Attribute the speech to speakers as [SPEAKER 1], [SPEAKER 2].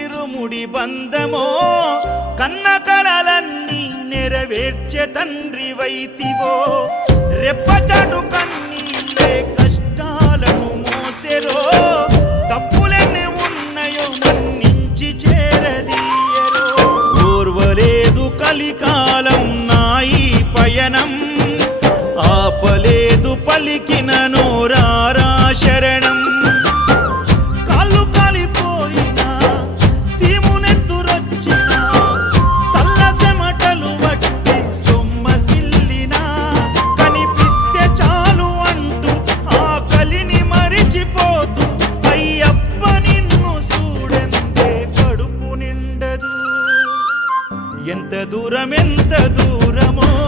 [SPEAKER 1] ఇరుముడి బంధమో కన్న కలలన్నీ నెరవేర్చే తండ్రి వైతివో రెప్పచడు కన్నీ కష్టాలను మోసెరో తప్పులెన్ని ఉన్నాయో మన్నించి చేరదీయరో ఓర్వలేదు కలికాలం నాయి పయనం ఆపలేదు పలికినను ఎంత దూరం ఎంత దూరమో